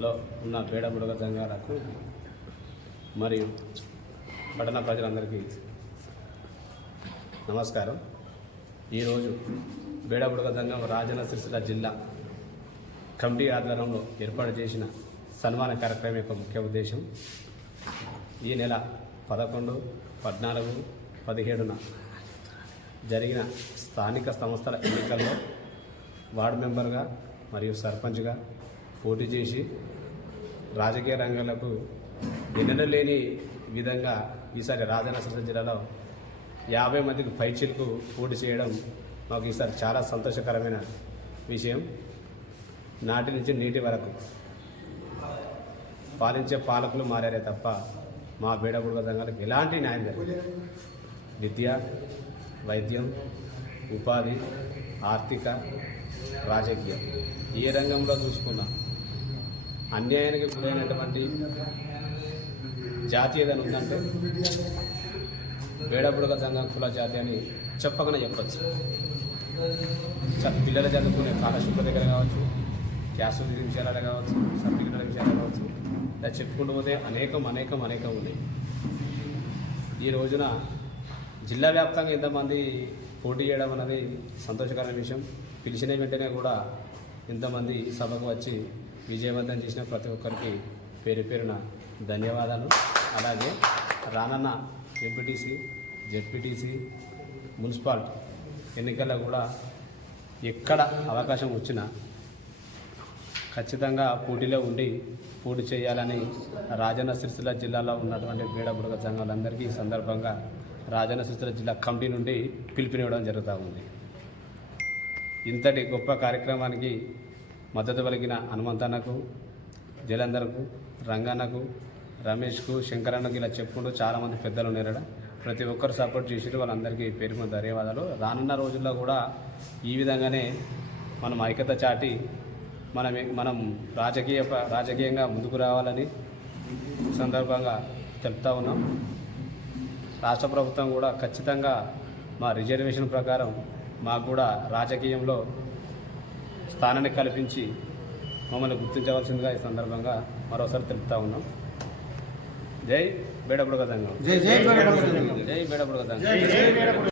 లో ఉన్న బేడ బుడగ సంఘాలకు మరియు పట్టణ ప్రజలందరికీ నమస్కారం. ఈరోజు బేడ బుడగ సంఘం రాజన్న సిరిసిల్ల జిల్లా కమిటీ ఆధ్వర్యంలో ఏర్పాటు చేసిన సన్మాన కార్యక్రమం యొక్క ముఖ్య ఉద్దేశం ఈ నెల 11, 14, 17న జరిగిన స్థానిక సంస్థల ఎన్నికల్లో వార్డు మెంబర్గా మరియు సర్పంచ్గా పోటీ చేసి రాజకీయ రంగాలకు ఎన్నడూ లేని విధంగా ఈసారి రాజన్న సిరిసిల్ల జిల్లాలో 50 మందికి పైచిలకు పోటీ చేయడం మాకు ఈసారి చాలా సంతోషకరమైన విషయం. నాటి నుంచి నీటి వరకు పాలించే పాలకులు మారారే తప్ప మా బేడ బుడగ సంఘాలకు ఎలాంటి న్యాయం జరగలేదు. విద్య, వైద్యం, ఉపాధి, ఆర్థిక, రాజకీయం ఏ రంగంలో చూసుకున్నా అన్యాయానికి గురైనటువంటి జాతి ఏదైనా ఉందంటే బేడ బుడగ సంఘం కుల జాతి అని చెప్పకనే చెప్పచ్చు. పిల్లలు చదువుకునే స్కాలర్షిప్ల దగ్గర కావచ్చు, క్యాస్ట్ విషయాలు కావచ్చు, సర్టిఫికెట్ల విషయాలు కావచ్చు, ఇలా చెప్పుకుంటూ పోతే అనేకం ఉన్నాయి. ఈ రోజున జిల్లా వ్యాప్తంగా ఇంతమంది పోటీ చేయడం అనేది సంతోషకరమైన విషయం. పిలిచిన వెంటనే కూడా ఇంతమంది సభకు వచ్చి విజయవంతం చేసిన ప్రతి ఒక్కరికి పేరు పేరున ధన్యవాదాలు. అలాగే రానున్న ఎంపీటీసీ, జెడ్పీటీసీ, మున్సిపాలిటీ ఎన్నికల్లో కూడా ఎక్కడ అవకాశం వచ్చినా ఖచ్చితంగా పోటీలో ఉండి పోటీ చేయాలని రాజన్న సిరిసిల్ల జిల్లాలో ఉన్నటువంటి బేడ బుడగ సంఘాలందరికీ ఈ సందర్భంగా రాజన్న సిరిసిల్ల జిల్లా కమిటీ నుండి పిలుపునివ్వడం జరుగుతూ ఉంది. ఇంతటి గొప్ప కార్యక్రమానికి మద్దతు పలికిన హనుమంతన్నకు, జలంధర్కు, రంగన్నకు, రమేష్కు, శంకరన్నకు ఇలా చెప్పుకుంటూ చాలామంది పెద్దలు ఉన్నారు. ప్రతి ఒక్కరు సపోర్ట్ చేసి వాళ్ళందరికీ పేరుకు ధన్యవాదాలు. రానున్న రోజుల్లో కూడా ఈ విధంగానే మనం ఐక్యత చాటి మనం రాజకీయంగా ముందుకు రావాలని సందర్భంగా తెలుపుతా ఉన్నాం. రాష్ట్ర ప్రభుత్వం కూడా ఖచ్చితంగా మా రిజర్వేషన్ ప్రకారం మాకు కూడా రాజకీయంలో స్థానాన్ని కల్పించి మమ్మల్ని గుర్తించవలసిందిగా ఈ సందర్భంగా మరోసారి తెలుపుతా ఉన్నాం. జై బేడ బుడగ సంఘం. జై బేడ బుడగ సంఘం.